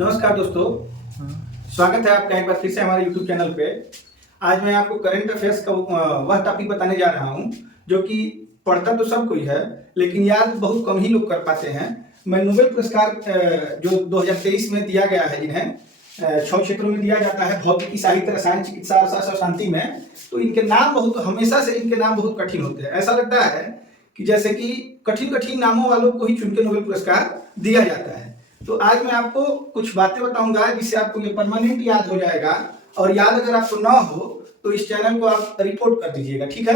नमस्कार दोस्तों, स्वागत है आपका एक बार फिर से हमारे YouTube चैनल पे। आज मैं आपको करंट अफेयर्स का वह टॉपिक बताने जा रहा हूं जो कि पढ़ता तो सब कोई है लेकिन याद बहुत कम ही लोग कर पाते हैं। मैं नोबेल पुरस्कार जो 2023 में दिया गया है, जिन्हें 6 क्षेत्रों में दिया जाता है, भौतिकी, साहित्य, रसायन, चिकित्सा, अर्थशास्त्र और शांति में, तो इनके नाम हमेशा से इनके नाम बहुत कठिन होते हैं। ऐसा लगता है कि जैसे कि कठिन कठिन नामों वालों को ही चुन के नोबेल पुरस्कार दिया जाता है। तो आज मैं आपको कुछ बातें बताऊंगा जिससे आपको ये परमानेंट याद हो जाएगा, और याद अगर आपको ना हो तो इस चैनल को आप रिपोर्ट कर दीजिएगा, ठीक है।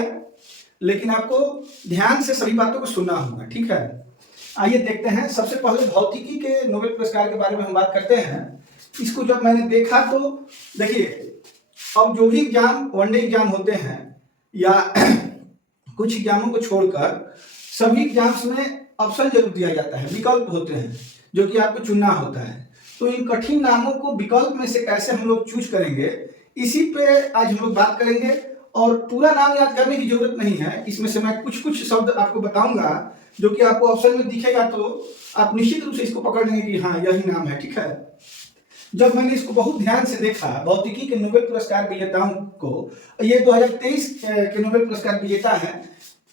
लेकिन आपको ध्यान से सभी बातों को सुनना होगा, ठीक है। आइए देखते हैं। सबसे पहले भौतिकी के नोबेल पुरस्कार के बारे में हम बात करते हैं। इसको जब मैंने देखा तो देखिए, अब जो भी एग्जाम, वनडे एग्जाम होते हैं या कुछ एग्जामों को छोड़कर सभी एग्जाम्स में ऑप्शन जरूर दिया जाता है, विकल्प होते हैं जो कि आपको चुनना होता है। तो इन कठिन नामों को विकल्प में से कैसे हम लोग चूज करेंगे, इसी पे आज हम लोग बात करेंगे। और पूरा नाम याद करने की जरूरत नहीं है, इसमें से मैं कुछ कुछ शब्द आपको बताऊंगा जो कि आपको ऑप्शन में दिखेगा, तो आप निश्चित रूप से इसको पकड़ लेंगे कि हाँ यही नाम है, ठीक है। जब मैंने इसको बहुत ध्यान से देखा, भौतिकी के नोबेल पुरस्कार विजेताओं को, ये 2023 के नोबेल पुरस्कार विजेता हैं,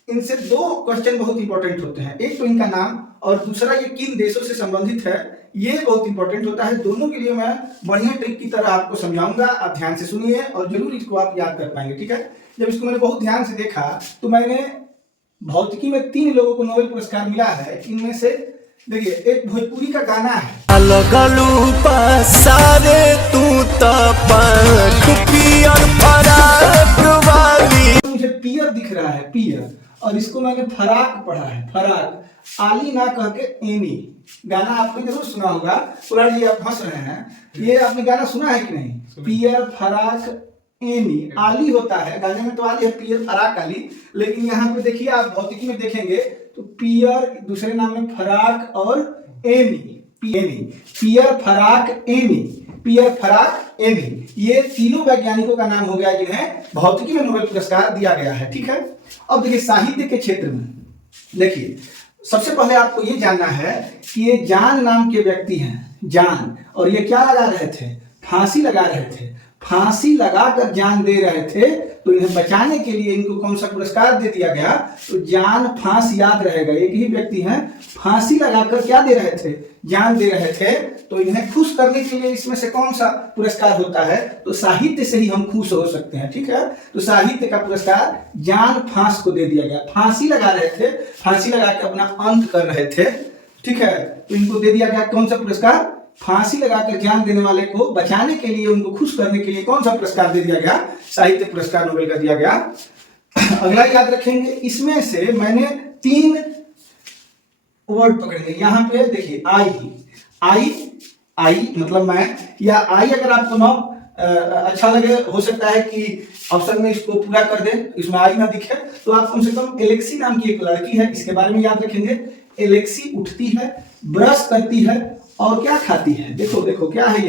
इनसे 2 क्वेश्चन बहुत इंपॉर्टेंट होते हैं। एक तो इनका नाम और दूसरा ये किन देशों से संबंधित है, ये बहुत इंपॉर्टेंट होता है। दोनों के लिए मैं बढ़िया ट्रिक की तरह आपको समझाऊंगा, आप ध्यान से सुनिए और जरूर इसको आप याद कर पाएंगे, ठीक है। जब इसको मैंने बहुत ध्यान से देखा तो मैंने भौतिकी में 3 लोगों को नोबेल पुरस्कार मिला है। इनमें से देखिए, एक भोजपुरी का गाना है, मुझे पियर दिख रहा है, पियर, और इसको मैंने फराक पढ़ा है, फराक, आली ना कह के एनी। गाना आपने जरूर सुना होगा। पुराण जी आप हंस रहे हैं, ये आपने गाना सुना है कि नहीं? पियर, फराक, एनी। आली होता है गाने में, तो आली है, पियर, फराक, आली। लेकिन यहाँ पे देखिए, आप भौतिकी में देखेंगे तो पियर, दूसरे नाम में फराक और एनी, पियर, फराक, एनी, पियर, फराक, एनी, ये तीनों वैज्ञानिकों का नाम हो गया जिन्हें भौतिकी में नोबेल पुरस्कार दिया गया है, ठीक है। अब देखिए, साहित्य के क्षेत्र में देखिए, सबसे पहले आपको ये जानना है कि ये जान नाम के व्यक्ति हैं, जान, और ये क्या लगा रहे थे? फांसी लगा रहे थे। फांसी लगाकर जान दे रहे थे, तो इन्हें बचाने के लिए इनको कौन सा पुरस्कार दे दिया गया? तो जान फांस, याद रहेगा, एक ही व्यक्ति हैं, फांसी लगाकर क्या दे रहे थे? जान दे रहे थे। तो इन्हें खुश करने के लिए इसमें से कौन सा पुरस्कार होता है? तो साहित्य से ही हम खुश हो सकते हैं, ठीक है। तो साहित्य का पुरस्कार जान फांस को दे दिया गया। फांसी लगा रहे थे, फांसी लगा के अपना अंत कर रहे थे, ठीक है। तो इनको दे दिया गया कौन सा पुरस्कार? फांसी लगाकर जान देने वाले को बचाने के लिए, उनको खुश करने के लिए कौन सा पुरस्कार दे दिया गया? साहित्य पुरस्कार नोबेल का दिया गया। अगला याद रखेंगे, इसमें से मैंने 3 वर्ड पकड़ेंगे। यहाँ पे देखिए, आई मतलब मैं, या आई अगर आपको नाम अच्छा लगे, हो सकता है कि ऑप्शन में इसको पूरा कर दें, इसमें आई ना दिखे, तो आप कम से कम एलेक्सी नाम की एक लड़की है, इसके बारे में याद रखेंगे। एलेक्सी उठती है, ब्रश करती है और क्या खाती है? देखो देखो, क्या है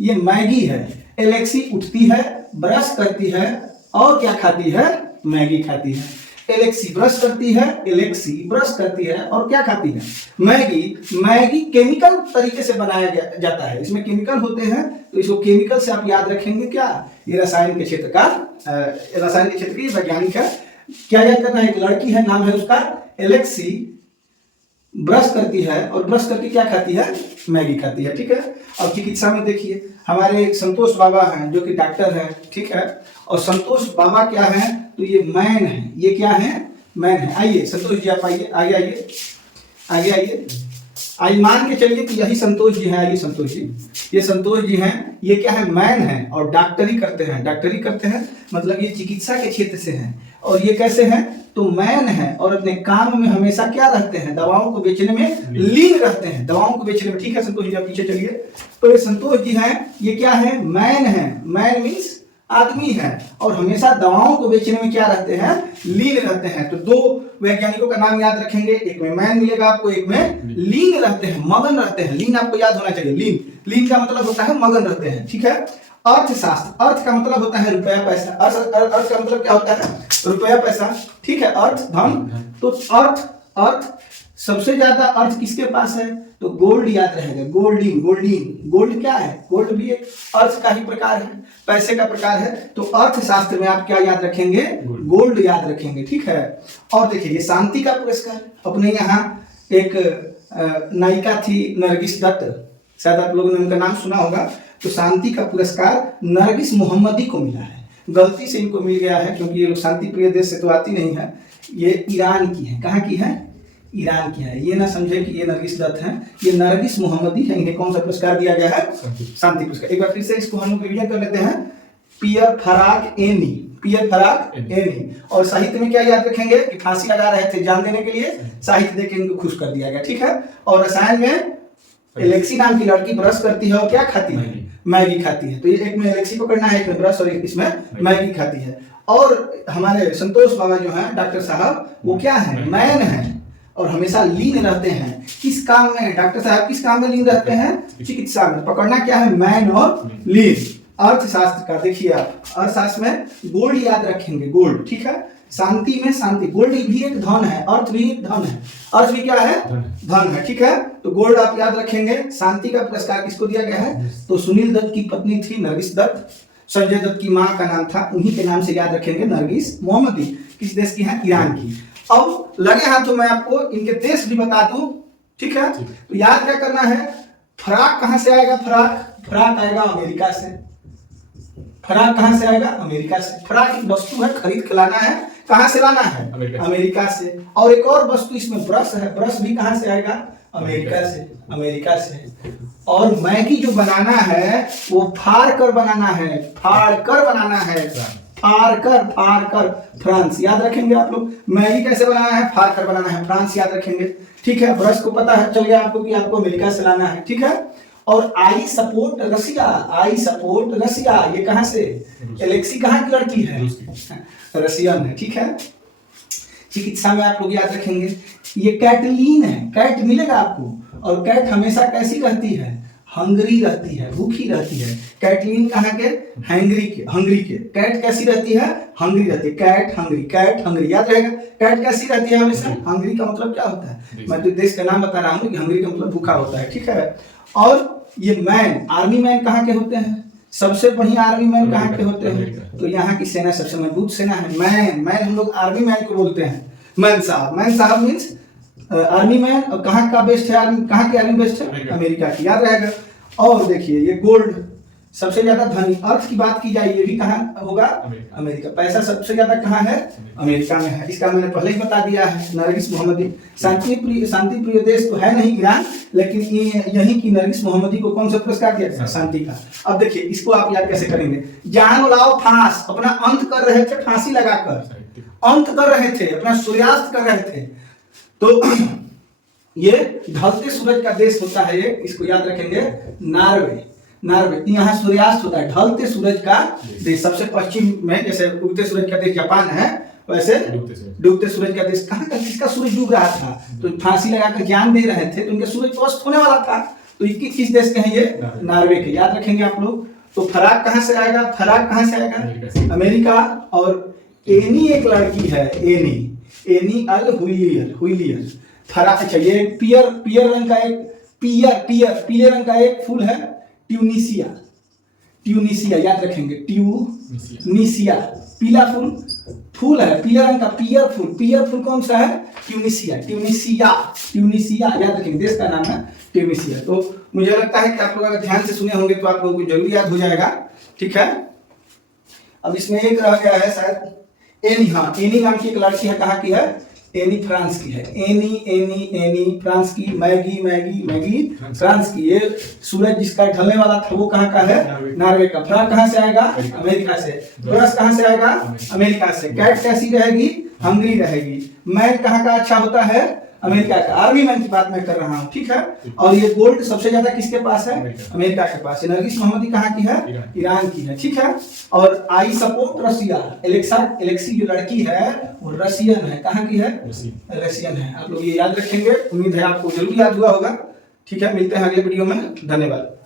ये मैगी है। एलेक्सी उठती है, ब्रश करती है और क्या खाती है? मैगी खाती है। एलेक्सी ब्रश करती है, एलेक्सी ब्रश करती है और क्या खाती है? मैगी। मैगी केमिकल तरीके से बनाया जाता है, इसमें केमिकल होते हैं, तो इसको केमिकल से आप याद रखेंगे। क्या? ये रसायन के क्षेत्र का, रसायन के क्षेत्र की वैज्ञानिक है। क्या याद करना है? एक लड़की है, नाम है उसका एलेक्सी, ब्रश करती है और ब्रश करके क्या खाती है? मैगी खाती है, ठीक है। अब चिकित्सा में देखिए, हमारे संतोष बाबा हैं जो कि डॉक्टर हैं, ठीक है। और संतोष बाबा क्या है? तो ये मैन है। ये क्या है? मैन है। आइए संतोष जी, आप आइए, आगे आइए, आगे आइए। आइए, मान के चलिए कि यही संतोष जी हैं। आइए संतोष जी, ये संतोष जी हैं। ये क्या है? मैन है और डॉक्टरी करते हैं। डॉक्टरी करते हैं मतलब ये चिकित्सा के क्षेत्र से हैं। और ये कैसे हैं? तो मैन है और अपने काम में हमेशा क्या रहते हैं? दवाओं को बेचने में लीन रहते हैं, दवाओं को बेचने में, ठीक है। संतोष जी आप पीछे चलिए। तो ये संतोष जी हैं, ये क्या है? मैन है। मैन मीन्स आदमी है और हमेशा दवाओं को बेचने में क्या रहते हैं? लीन रहते हैं। तो 2 वैज्ञानिकों का नाम याद रखेंगे, एक में मैन मिलेगा आपको, एक में लीन रहते हैं, मगन रहते हैं। लीन आपको याद होना चाहिए। लीन का मतलब होता है मगन रहते हैं, ठीक है। अर्थशास्त्र, अर्थ का मतलब होता है रुपया पैसा। अर्थ का मतलब क्या होता है? रुपया पैसा, ठीक है। अर्थ धन, तो अर्थ सबसे ज्यादा अर्थ किसके पास है? तो गोल्ड याद रहेगा, गोल्डीन, गोल्डीन। गोल्ड क्या है? गोल्ड भी एक अर्थ का ही प्रकार है, पैसे का प्रकार है। तो अर्थशास्त्र में आप क्या याद रखेंगे? गोल्ड याद रखेंगे, ठीक है। और देखिए ये शांति का पुरस्कार, अपने यहाँ एक नायिका थी नरगिस दत्त, शायद आप लोगों ने उनका नाम सुना होगा। तो शांति का पुरस्कार नरगिस मोहम्मदी को मिला है, गलती से इनको मिल गया है क्योंकि ये लोग शांति प्रिय देश से तो आती नहीं है। ये ईरान की है, कहाँ की है? ईरान की है। ये ना समझे कि ये नरगिस दत्त हैं, ये नरगिस मोहम्मदी है। इन्हें कौन सा पुरस्कार दिया गया है? शांति पुरस्कार। एक बार फिर से इसको हम लोग रिवीजन कर लेते हैं। पियर फराक एनी, पियर फराक एनी। और साहित्य में क्या याद रखेंगे कि फांसी लगा रहे थे जान देने के लिए, साहित्य देके इनको खुश कर दिया गया, ठीक है। और रसायन में एलेक्सी नाम की लड़की ब्रश करती है और क्या खाती है? मैगी खाती है। तो ये एक में एलेक्सी पकड़ना है, एक में ब्रश और इसमें मैगी खाती है। और हमारे संतोष बाबा जो हैं डॉक्टर साहब, वो क्या है? मैन है और हमेशा लीन रहते हैं। किस काम में डॉक्टर साहब किस काम में लीन रहते हैं? चिकित्सा में। पकड़ना क्या है? मैन और लीन। अर्थशास्त्र का देखिए आप, अर्थशास्त्र में गोल्ड याद रखेंगे, गोल्ड, ठीक है। शांति में शांति, गोल्ड भी एक धन है, अर्थ भी एक धन है। अर्थ भी क्या है? धन है, ठीक है। तो गोल्ड आप याद रखेंगे। शांति का पुरस्कार किसको दिया गया है? तो सुनील दत्त की पत्नी थी नरगिस दत्त, संजय दत्त की माँ का नाम था, उन्हीं के नाम से याद रखेंगे, नरगिस मोहम्मदी। किस देश की है? ईरान की। अब लगे हाथ तो मैं आपको इनके देश भी बता दूं, ठीक है। तो याद क्या करना है? फराक कहां से आएगा? फराक आएगा अमेरिका से। फराक कहां से आएगा? अमेरिका से। फराक एक वस्तु है, खरीद के लाना है। कहां से लाना है? अमेरिका से। और एक और वस्तु इसमें ब्रश है, ब्रश भी कहां से आएगा? अमेरिका से, अमेरिका से। और मैगी जो बनाना है वो फाड़ कर बनाना है, फाड़ कर बनाना है, फाड़ कर फ्रांस। याद रखेंगे आप लोग। मैगी कैसे बनाना है? फाड़ कर बनाना है, फ्रांस याद रखेंगे, ठीक है। ब्रश को पता है, चल गया आपको कि आपको अमेरिका से लाना है, ठीक है। और I support Russia, I support रसिया, ये कहां से? एलेक्सी कहां की लड़की है? रसियन है, ठीक है। चिकित्सा में आप लोग याद रखेंगे, ये कैटलीन है, कैट मिलेगा आपको। और कैट हमेशा कैसी रहती है? हंगरी रहती है, भूखी रहती है। कैटलीन कहाँ के? हंगरी के। कैट कैसी रहती है? हंगरी रहती है। कैट हंगरी याद रहेगा। कैट कैसी रहती है? हमेशा हंगरी का मतलब क्या होता है? मैं तो देश का नाम बता रहा हूँ कि हंगरी का मतलब भूखा होता है, ठीक है। और ये मैन, आर्मी मैन कहाँ के होते हैं? सबसे बढ़िया आर्मी मैन कहाँ के होते हैं? तो यहाँ की सेना सबसे मजबूत सेना है। मैन हम लोग आर्मी मैन को बोलते हैं। मैन साहब मीन्स आर्मी मैन। और कहाँ का बेस्ट है आर्मी? कहाँ की आर्मी बेस्ट है? अमेरिका की, याद रहेगा। और देखिए ये गोल्ड सबसे ज्यादा धनी, अर्थ की बात की जाए ये भी कहाँ होगा? अमेरिका। पैसा सबसे ज्यादा कहाँ है? अमेरिका में है। इसका मैंने पहले ही बता दिया है, नरगिस मोहम्मदी। शांति प्रिय देश तो है नहीं ईरान, लेकिन यही की नरगिस मोहम्मदी को कौन सा पुरस्कार दिया गया? शांति का। अब देखिए इसको आप याद कैसे करेंगे? जान लाओ फांस, अपना अंत कर रहे थे, फांसी लगाकर अंत कर रहे थे, अपना सूर्यास्त कर रहे थे। तो ये ढलते सूरज का देश होता है ये, इसको याद रखेंगे, नार्वे। यहाँ सूर्यास्त होता है, ढलते सूरज का देश। सबसे पश्चिम में जैसे उगते सूरज का देश जापान है, वैसे डूबते सूरज का देश कहाँ का? किसका सूरज डूब रहा था तो फांसी लगाकर जान दे रहे थे, तो उनका सूरज तो अस्त होने वाला था। तो किस देश के हैं ये? नार्वे के, याद रखेंगे आप लोग। तो फराक कहाँ से आएगा? अमेरिका। और एनी एक लड़की है, एनी अल हुइलियर। फराक। अच्छा ये पियर रंग का एक पीले रंग का एक फूल है, ट्यूनिसिया याद रखेंगे। ट्यूनिसिया पीला फूल है, पीले रंग का पियर फूल कौन सा है? ट्यूनिसिया याद रखेंगे, देश का नाम है ट्यूनिसिया। तो मुझे लगता है कि आप लोग अगर ध्यान से सुने होंगे तो आप लोगों को जरूर याद हो जाएगा, ठीक है। अब इसमें एक रह गया है शायद, एनी। हाँ, एनी नाम की एक लड़की है, कहाँ की है? एनी फ्रांस की है। एनी फ्रांस की। मैगी फ्रांस की। ये सूरज जिसका ढलने वाला था वो कहाँ का है? नार्वे का। फ्राक कहाँ से आएगा? अमेरिका से। ब्रश कहाँ से आएगा? अमेरिका से। कैट कैसी रहेगी? हंगरी रहेगी। मैन कहाँ का अच्छा होता है? अमेरिका का। आर्मी मैन की बात मैं कर रहा हूँ, ठीक है। और ये गोल्ड सबसे ज्यादा किसके पास है? अमेरिका के पास। नरगिस मोहम्मदी कहाँ की है? ईरान की है, ठीक है। और आई सपोर्ट रसिया, एलेक्सी जो लड़की है वो रसियन है। कहाँ की है? रसियन है। आप लोग ये याद रखेंगे, उम्मीद है आपको जरूर याद हुआ होगा, ठीक है। मिलते हैं अगले वीडियो में, धन्यवाद।